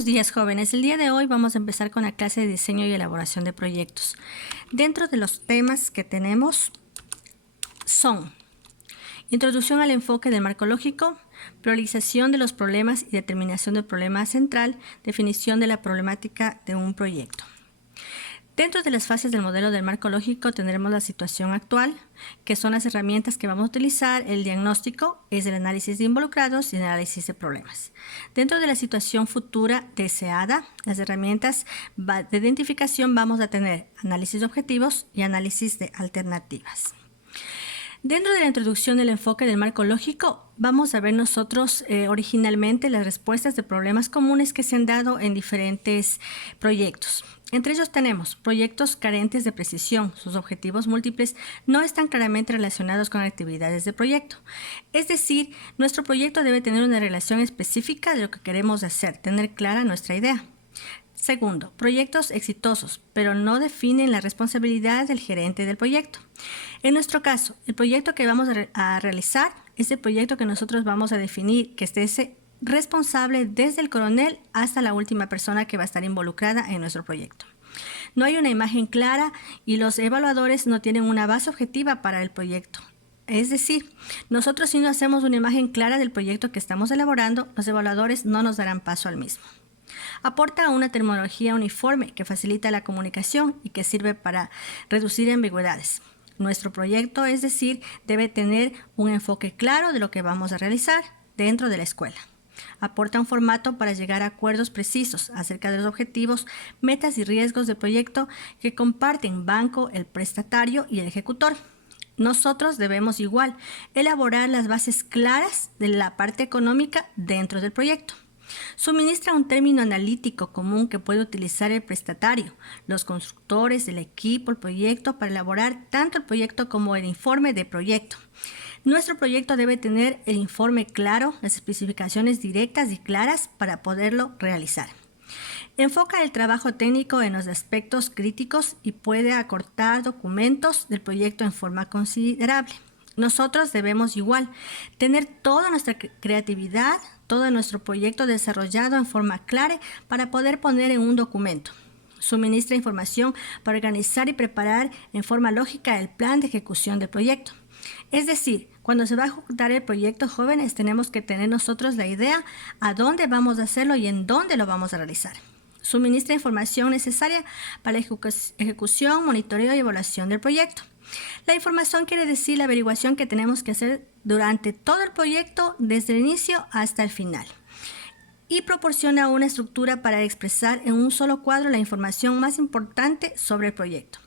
Buenos días, jóvenes. El día de hoy vamos a empezar con la clase de diseño y elaboración de proyectos. Dentro de los temas que tenemos son introducción al enfoque del marco lógico, priorización de los problemas y determinación del problema central, definición de la problemática de un proyecto. Dentro de las fases del modelo del marco lógico tendremos la situación actual, que son las herramientas que vamos a utilizar. El diagnóstico es el análisis de involucrados y el análisis de problemas. Dentro de la situación futura deseada, las herramientas de identificación vamos a tener análisis de objetivos y análisis de alternativas. Dentro de la introducción del enfoque del marco lógico, vamos a ver nosotros originalmente las respuestas de problemas comunes que se han dado en diferentes proyectos. Entre ellos tenemos proyectos carentes de precisión. Sus objetivos múltiples no están claramente relacionados con actividades de proyecto. Es decir, nuestro proyecto debe tener una relación específica de lo que queremos hacer, tener clara nuestra idea. Segundo, proyectos exitosos, pero no definen la responsabilidad del gerente del proyecto. En nuestro caso, el proyecto que vamos a realizar es el proyecto que nosotros vamos a definir, que esté responsable desde el coronel hasta la última persona que va a estar involucrada en nuestro proyecto. No hay una imagen clara y los evaluadores no tienen una base objetiva para el proyecto. Es decir, nosotros si no hacemos una imagen clara del proyecto que estamos elaborando, los evaluadores no nos darán paso al mismo. Aporta una terminología uniforme que facilita la comunicación y que sirve para reducir ambigüedades. Nuestro proyecto, es decir, debe tener un enfoque claro de lo que vamos a realizar dentro de la escuela. Aporta un formato para llegar a acuerdos precisos acerca de los objetivos, metas y riesgos del proyecto que comparten banco, el prestatario y el ejecutor. Nosotros debemos igual elaborar las bases claras de la parte económica dentro del proyecto. Suministra un término analítico común que puede utilizar el prestatario, los constructores, el equipo, el proyecto para elaborar tanto el proyecto como el informe de proyecto. Nuestro proyecto debe tener el informe claro, las especificaciones directas y claras para poderlo realizar. Enfoca el trabajo técnico en los aspectos críticos y puede acortar documentos del proyecto en forma considerable. Nosotros debemos igual tener toda nuestra creatividad, todo nuestro proyecto desarrollado en forma clara para poder poner en un documento. Suministra información para organizar y preparar en forma lógica el plan de ejecución del proyecto. Es decir, cuando se va a ejecutar el proyecto, jóvenes, tenemos que tener nosotros la idea a dónde vamos a hacerlo y en dónde lo vamos a realizar. Suministra información necesaria para la ejecución, monitoreo y evaluación del proyecto. La información quiere decir la averiguación que tenemos que hacer durante todo el proyecto, desde el inicio hasta el final. Y proporciona una estructura para expresar en un solo cuadro la información más importante sobre el proyecto.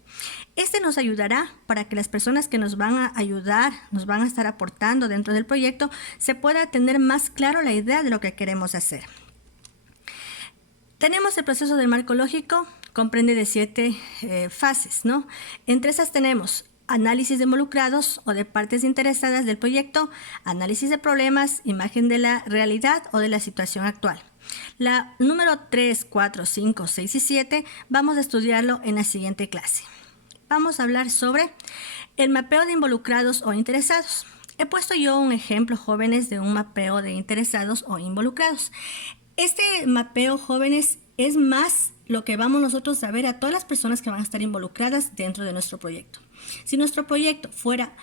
Este nos ayudará para que las personas que nos van a ayudar, nos van a estar aportando dentro del proyecto, se pueda tener más claro la idea de lo que queremos hacer. Tenemos el proceso del marco lógico, comprende de 7 fases, ¿no? Entre esas tenemos análisis de involucrados o de partes interesadas del proyecto, análisis de problemas, imagen de la realidad o de la situación actual. La número 3, 4, 5, 6 y 7 vamos a estudiarlo en la siguiente clase. Vamos a hablar sobre el mapeo de involucrados o interesados. He puesto yo un ejemplo, jóvenes, de un mapeo de interesados o involucrados. Este mapeo, jóvenes, es más lo que vamos nosotros a ver a todas las personas que van a estar involucradas dentro de nuestro proyecto. Si nuestro proyecto fuera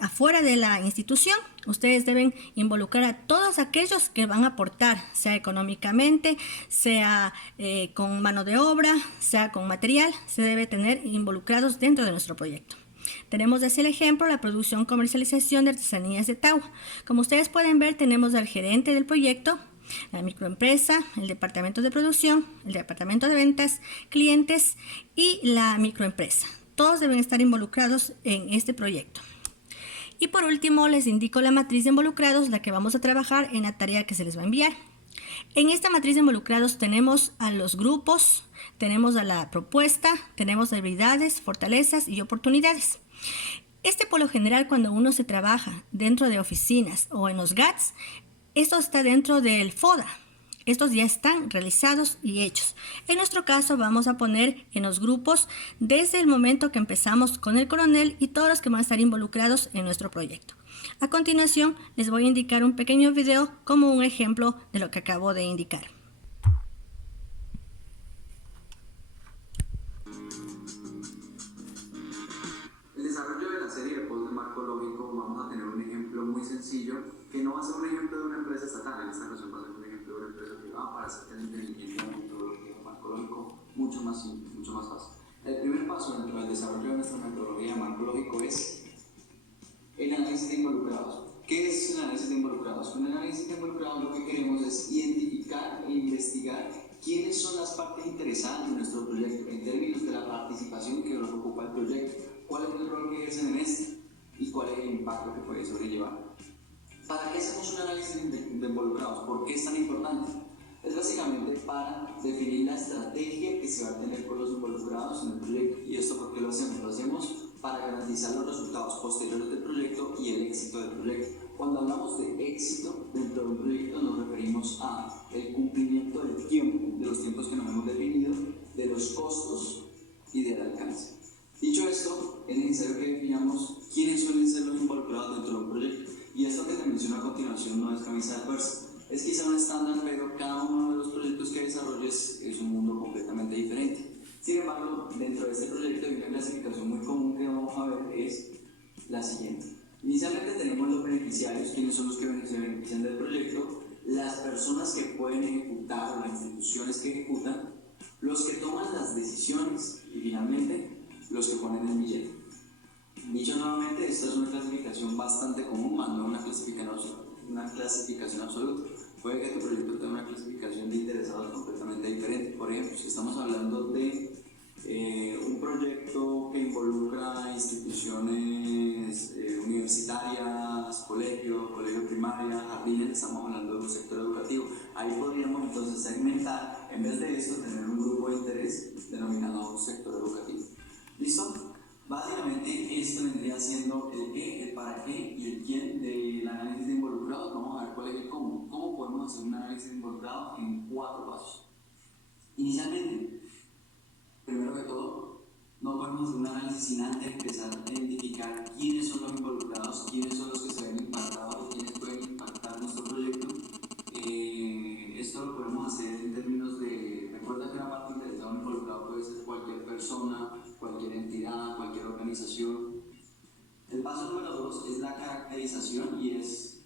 afuera de la institución, ustedes deben involucrar a todos aquellos que van a aportar, sea económicamente, sea con mano de obra, sea con material, se debe tener involucrados dentro de nuestro proyecto. Tenemos desde el ejemplo la producción, comercialización de artesanías de Tagua. Como ustedes pueden ver, tenemos al gerente del proyecto, la microempresa, el departamento de producción, el departamento de ventas, clientes y la microempresa. Todos deben estar involucrados en este proyecto. Y por último, les indico la matriz de involucrados, la que vamos a trabajar en la tarea que se les va a enviar. En esta matriz de involucrados tenemos a los grupos, tenemos a la propuesta, tenemos habilidades, fortalezas y oportunidades. Por lo general, cuando uno se trabaja dentro de oficinas o en los GATS, esto está dentro del FODA. Estos ya están realizados y hechos. En nuestro caso vamos a poner en los grupos desde el momento que empezamos con el coronel y todos los que van a estar involucrados en nuestro proyecto. A continuación les voy a indicar un pequeño video como un ejemplo de lo que acabo de indicar. sencillo, que no va a ser un ejemplo de una empresa estatal, en esta ocasión va a ser un ejemplo de una empresa privada para hacer el entendimiento de la metodología marcológico mucho más simple, mucho más fácil. El primer paso dentro del desarrollo de nuestra metodología marcológico es el análisis de involucrados. ¿Qué es el análisis de involucrados? Con el análisis de involucrados lo que queremos es identificar e investigar quiénes son las partes interesadas en nuestro proyecto en términos de la participación que nos ocupa el proyecto, cuál es el rol que ejercen en este y cuál es el impacto que puede sobrellevar. ¿Para qué hacemos un análisis de involucrados? ¿Por qué es tan importante? Es básicamente para definir la estrategia que se va a tener con los involucrados en el proyecto. ¿Y esto por qué lo hacemos? Lo hacemos para garantizar los resultados posteriores del proyecto y el éxito del proyecto. Cuando hablamos de éxito dentro de un proyecto nos referimos a el cumplimiento del tiempo, de los tiempos que nos hemos definido, de los costos y del alcance. Dicho esto, es necesario que definamos quiénes suelen ser los involucrados dentro de un proyecto. Y esto que te menciono a continuación no es camisa de fuerza. Es quizá un estándar, pero cada uno de los proyectos que desarrolles es un mundo completamente diferente. Sin embargo, dentro de este proyecto hay una clasificación muy común que vamos a ver es la siguiente. Inicialmente tenemos los beneficiarios, quienes son los que se benefician del proyecto, las personas que pueden ejecutar o las instituciones que ejecutan, los que toman las decisiones y finalmente los que ponen el billete. Dicho nuevamente, esta es una clasificación bastante común, más no una clasificación absoluta. Puede que tu proyecto tenga una clasificación de interesados completamente diferente. Por ejemplo, si estamos hablando de un proyecto que involucra instituciones universitarias, colegio primaria, jardines, estamos hablando de un sector educativo. Ahí podríamos entonces segmentar, en vez de esto, tener un grupo de interés denominado sector educativo. ¿Listo? Básicamente esto vendría siendo el qué, el para qué y el quién del análisis de involucrados. Vamos a ver cuál es el cómo. ¿Cómo podemos hacer un análisis de involucrados en 4 pasos? Inicialmente, primero que todo, no podemos hacer un análisis sin antes empezar a identificar quiénes son los involucrados, quiénes son los que se ven impactados o quiénes pueden impactar nuestro proyecto. Esto lo podemos hacer en términos de, recuerda que una parte interesada o involucrado puede ser cualquier persona, cualquier entidad, cualquier organización. El paso número 2 es la caracterización y es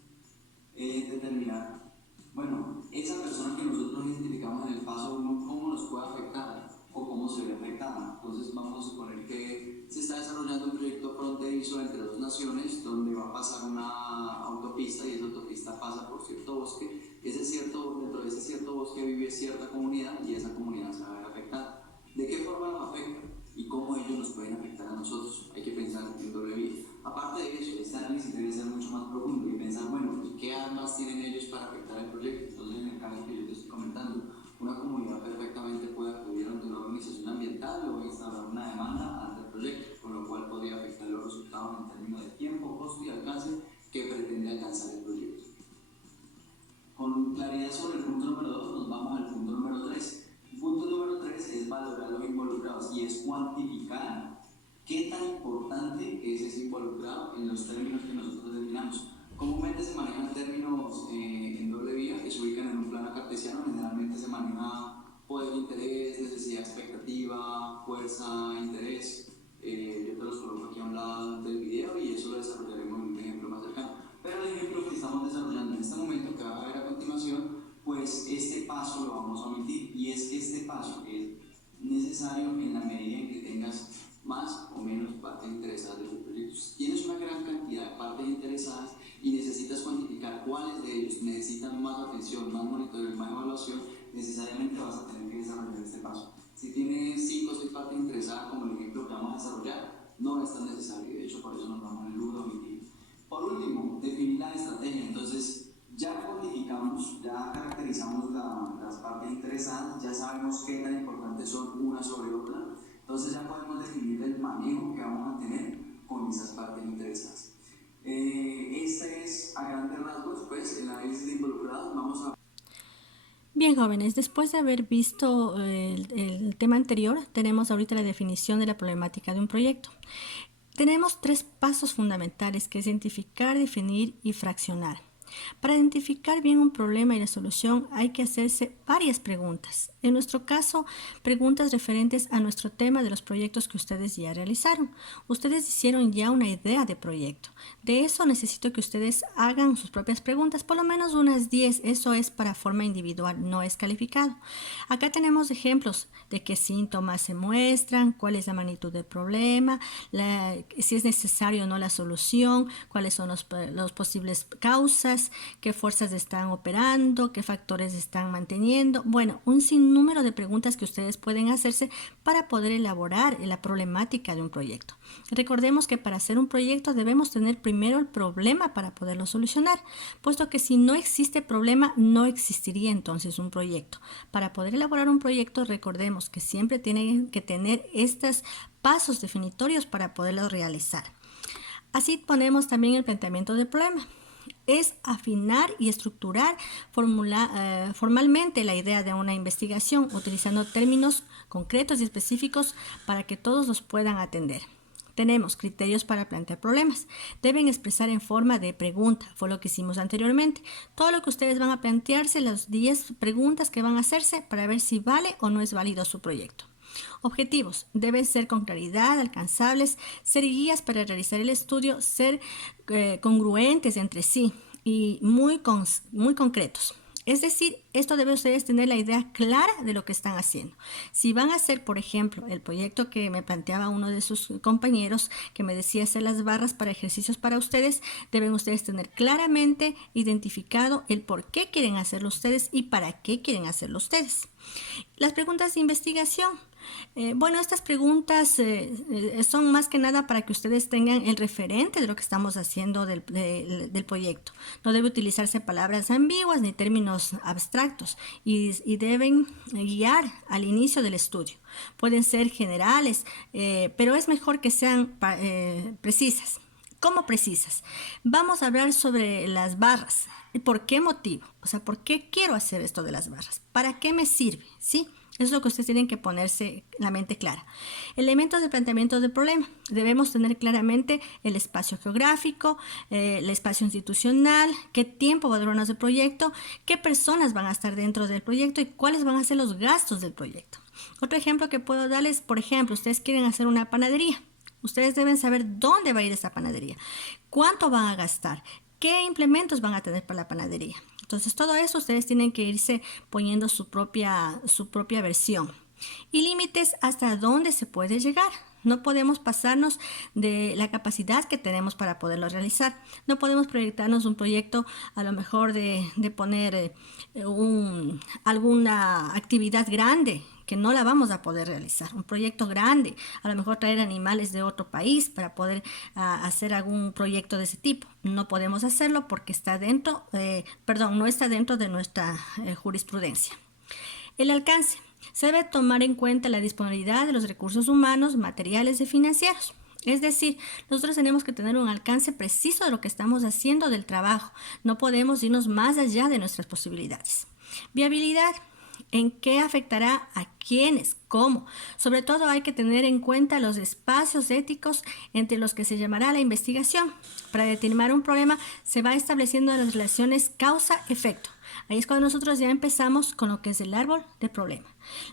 determinar, bueno, esa persona que nosotros identificamos en el paso 1, cómo nos puede afectar o cómo se ve afectada. Entonces vamos a suponer que se está desarrollando un proyecto fronterizo entre 2 naciones donde va a pasar una autopista y esa autopista pasa por cierto bosque. Dentro de ese cierto bosque vive cierta comunidad y esa comunidad se va a ver afectada. ¿De qué forma nos afecta? Y cómo ellos nos pueden afectar a nosotros. Hay que pensar en doble vía. Aparte de eso, este análisis debe ser mucho más profundo y pensar, bueno, ¿y qué armas tienen ellos para afectar el proyecto? Entonces, en el caso que yo te estoy comentando, una comunidad perfectamente puede acudir ante una organización ambiental o instaurar una demanda ante el proyecto, con lo cual podría afectar los resultados en términos de tiempo, costo y alcance que pretende alcanzar el proyecto. Con claridad sobre el punto número 2, nos vamos al punto número 3. El punto número 3 es valorar los involucrados y es cuantificar qué tan importante es ese involucrado en los términos que nosotros definamos. Comúnmente se manejan términos en doble vía que se ubican en un plano cartesiano. Generalmente se maneja poder, interés, necesidad, expectativa, fuerza, interés. Yo te los coloco aquí a un lado del video y eso lo desarrollaremos en un ejemplo más cercano. Pero el ejemplo que estamos desarrollando en este momento, que va a ver a continuación, pues este paso lo vamos a omitir, y es que este paso es necesario en la medida en que tengas más o menos partes interesadas de tu proyecto. Si tienes una gran cantidad de partes interesadas y necesitas cuantificar cuáles de ellos necesitan más atención, más monitoreo, más evaluación, necesariamente vas a tener que desarrollar este paso. Si tienes 5 o 6 partes interesadas, como el ejemplo que vamos a desarrollar, no es tan necesario, de hecho por eso nos vamos en el omitir. Por último, definir la estrategia. Entonces, ya cuantificamos, ya caracterizamos las partes interesadas, ya sabemos qué tan importantes son una sobre otra, entonces ya podemos definir el manejo que vamos a tener con esas partes interesadas. Este es, a grandes rasgos, pues, el análisis de involucrados. Vamos a... Bien, jóvenes, después de haber visto el tema anterior, tenemos ahorita la definición de la problemática de un proyecto. Tenemos 3 pasos fundamentales, que es identificar, definir y fraccionar. Para identificar bien un problema y la solución hay que hacerse varias preguntas. En nuestro caso, preguntas referentes a nuestro tema de los proyectos que ustedes ya realizaron. Ustedes hicieron ya una idea de proyecto. De eso necesito que ustedes hagan sus propias preguntas, por lo menos unas 10. Eso es para forma individual, no es calificado. Acá tenemos ejemplos de qué síntomas se muestran, cuál es la magnitud del problema, si es necesario o no la solución, cuáles son los posibles causas, qué fuerzas están operando, qué factores están manteniendo. Bueno, un sinnúmero de preguntas que ustedes pueden hacerse para poder elaborar la problemática de un proyecto. Recordemos que para hacer un proyecto debemos tener primero el problema para poderlo solucionar, puesto que si no existe problema, no existiría entonces un proyecto. Para poder elaborar un proyecto, recordemos que siempre tienen que tener estos pasos definitorios para poderlo realizar. Así ponemos también el planteamiento del problema. Es afinar y estructurar formalmente la idea de una investigación, utilizando términos concretos y específicos para que todos los puedan atender. Tenemos criterios para plantear problemas. Deben expresar en forma de pregunta, fue lo que hicimos anteriormente. Todo lo que ustedes van a plantearse, las 10 preguntas que van a hacerse para ver si vale o no es válido su proyecto. Objetivos. Deben ser con claridad, alcanzables, ser guías para realizar el estudio, ser congruentes entre sí y muy concretos. Es decir, esto debe ustedes tener la idea clara de lo que están haciendo. Si van a hacer, por ejemplo, el proyecto que me planteaba uno de sus compañeros, que me decía hacer las barras para ejercicios para ustedes, deben ustedes tener claramente identificado el por qué quieren hacerlo ustedes y para qué quieren hacerlo ustedes. Las preguntas de investigación. Bueno, estas preguntas son más que nada para que ustedes tengan el referente de lo que estamos haciendo del proyecto. No debe utilizarse palabras ambiguas ni términos abstractos y deben guiar al inicio del estudio. Pueden ser generales, pero es mejor que sean precisas. ¿Cómo precisas? Vamos a hablar sobre las barras. ¿Por qué motivo? O sea, ¿por qué quiero hacer esto de las barras? ¿Para qué me sirve? ¿Sí? Eso es lo que ustedes tienen que ponerse la mente clara. Elementos de planteamiento del problema. Debemos tener claramente el espacio geográfico, el espacio institucional, qué tiempo va a durar nuestro proyecto, qué personas van a estar dentro del proyecto y cuáles van a ser los gastos del proyecto. Otro ejemplo que puedo darles, por ejemplo, ustedes quieren hacer una panadería. Ustedes deben saber dónde va a ir esa panadería, cuánto van a gastar, qué implementos van a tener para la panadería. Entonces, todo eso ustedes tienen que irse poniendo su propia versión. Y límites hasta dónde se puede llegar. No podemos pasarnos de la capacidad que tenemos para poderlo realizar. No podemos proyectarnos un proyecto a lo mejor de poner alguna actividad grande que no la vamos a poder realizar. Un proyecto grande, a lo mejor traer animales de otro país para poder hacer algún proyecto de ese tipo. No podemos hacerlo porque no está dentro de nuestra jurisprudencia. El alcance. Se debe tomar en cuenta la disponibilidad de los recursos humanos, materiales y financieros. Es decir, nosotros tenemos que tener un alcance preciso de lo que estamos haciendo del trabajo. No podemos irnos más allá de nuestras posibilidades. Viabilidad. ¿En qué afectará a quiénes? ¿Cómo? Sobre todo hay que tener en cuenta los espacios éticos entre los que se llamará la investigación. Para determinar un problema se va estableciendo las relaciones causa-efecto. Ahí es cuando nosotros ya empezamos con lo que es el árbol de problema.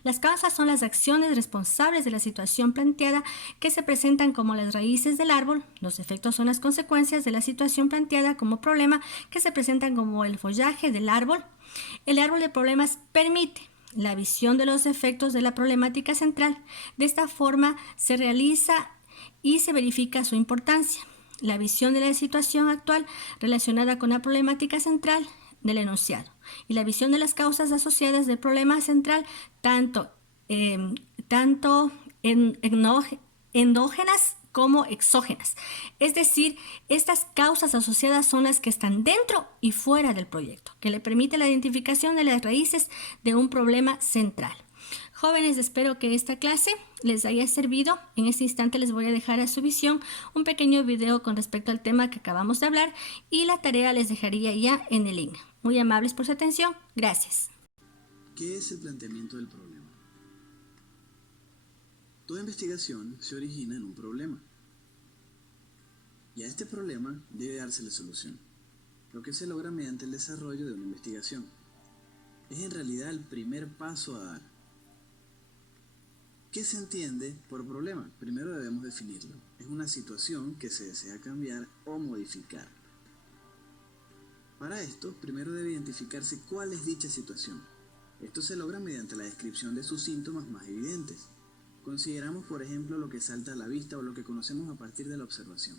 Las causas son las acciones responsables de la situación planteada que se presentan como las raíces del árbol. Los efectos son las consecuencias de la situación planteada como problema que se presentan como el follaje del árbol. El árbol de problemas permite la visión de los efectos de la problemática central. De esta forma se realiza y se verifica su importancia. La visión de la situación actual relacionada con la problemática central del enunciado y la visión de las causas asociadas del problema central, tanto endógenas como exógenas. Es decir, estas causas asociadas son las que están dentro y fuera del proyecto, que le permite la identificación de las raíces de un problema central. Jóvenes, espero que esta clase les haya servido. En este instante les voy a dejar a su visión un pequeño video con respecto al tema que acabamos de hablar y la tarea les dejaría ya en el link. Muy amables por su atención. Gracias. ¿Qué es el planteamiento del problema? Toda investigación se origina en un problema. Y a este problema debe dársele solución. lo que se logra mediante el desarrollo de una investigación. Es en realidad el primer paso a dar. ¿Qué se entiende por problema? Primero debemos definirlo. Es una situación que se desea cambiar o modificar. Para esto, primero debe identificarse cuál es dicha situación. Esto se logra mediante la descripción de sus síntomas más evidentes. Consideramos, por ejemplo, lo que salta a la vista o lo que conocemos a partir de la observación.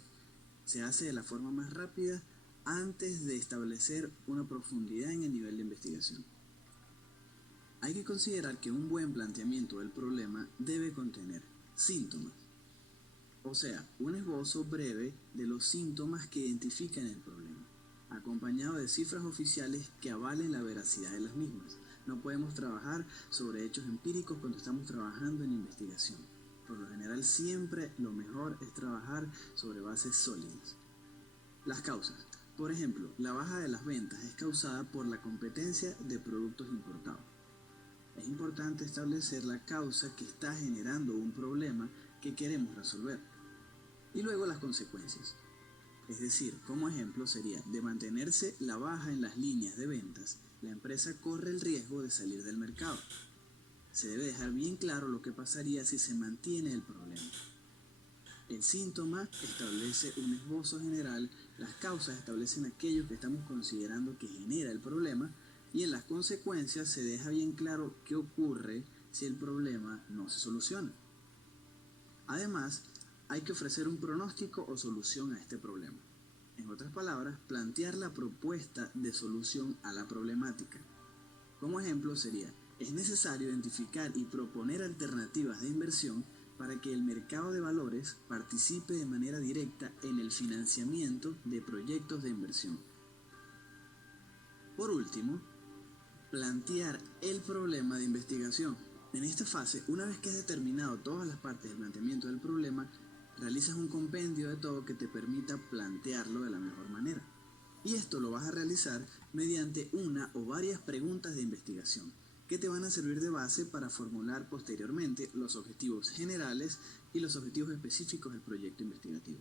Se hace de la forma más rápida antes de establecer una profundidad en el nivel de investigación. Hay que considerar que un buen planteamiento del problema debe contener síntomas, o sea, un esbozo breve de los síntomas que identifican el problema, acompañado de cifras oficiales que avalen la veracidad de las mismas. No podemos trabajar sobre hechos empíricos cuando estamos trabajando en investigación. Por lo general, siempre lo mejor es trabajar sobre bases sólidas. Las causas. Por ejemplo, la baja de las ventas es causada por la competencia de productos importados. Es importante establecer la causa que está generando un problema que queremos resolver. Y luego las consecuencias. Es decir, como ejemplo sería, de mantenerse la baja en las líneas de ventas, la empresa corre el riesgo de salir del mercado. Se debe dejar bien claro lo que pasaría si se mantiene el problema. El síntoma establece un esbozo general, las causas establecen aquello que estamos considerando que genera el problema, y en las consecuencias se deja bien claro qué ocurre si el problema no se soluciona. Además, hay que ofrecer un pronóstico o solución a este problema. En otras palabras, plantear la propuesta de solución a la problemática. Como ejemplo sería, es necesario identificar y proponer alternativas de inversión para que el mercado de valores participe de manera directa en el financiamiento de proyectos de inversión. Por último, plantear el problema de investigación. En esta fase, una vez que has determinado todas las partes del planteamiento del problema, realizas un compendio de todo que te permita plantearlo de la mejor manera. Y esto lo vas a realizar mediante una o varias preguntas de investigación, que te van a servir de base para formular posteriormente los objetivos generales y los objetivos específicos del proyecto investigativo.